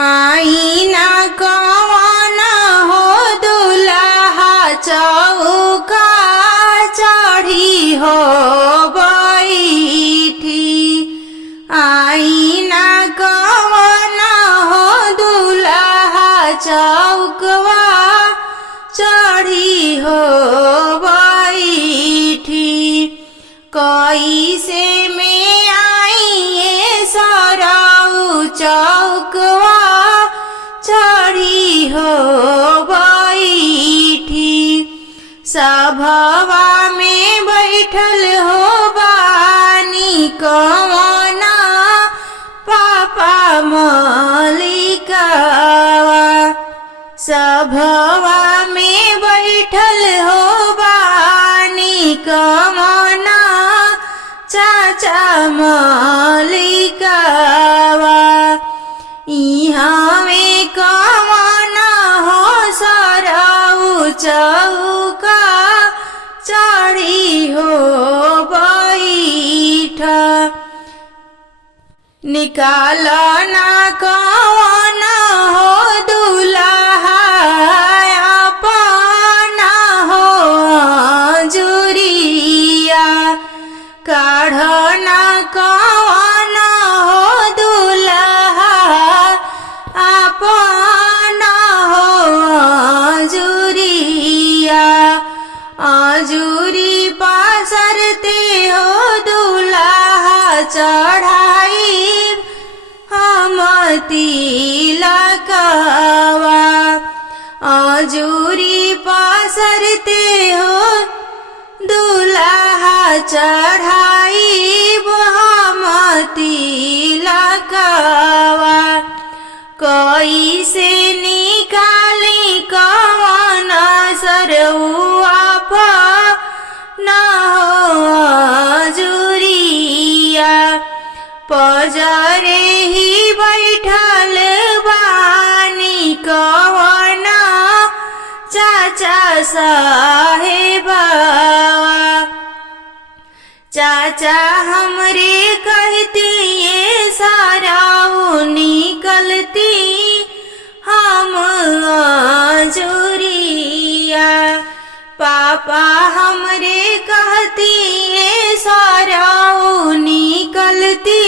आईना कवन हो दुल्हा चौका चढ़ी हो बैठी। आईना कवन हो दुल्हा चौकवा चढ़ी हो बैठी। कैसे में आइए सरऊ चौकवा चढ़ी हो बैठी। सभवा में बैठल हो बानी कवना पापा मलिकावा। सभवा में बैठल हो बानी कवना चाचा मलिकावा। इहाँ में कवना हो सरऊ चौका चढ़ी हो बैठ। निकाल ना कवन हो दुल्हा अपना हो जुरिया। काढ़ ना कवन हो दुल्हा अपना हो जुरिया। अजूरी पसरते हो दुल्हा चढ़ाई हम तिलकवा। अजूरी पसरते हो दुल्हा चढ़ाई हम तिलकवा। कैसे निकाली कवन सरउआ न हो जुरिया। पजरे ही बैठल बानी कवना चाचा साहेबा। चाचा हमरे कहती ये साराऊ निकलती हम जुरिया। पापा हमरे कहती ये साराऊ निकलती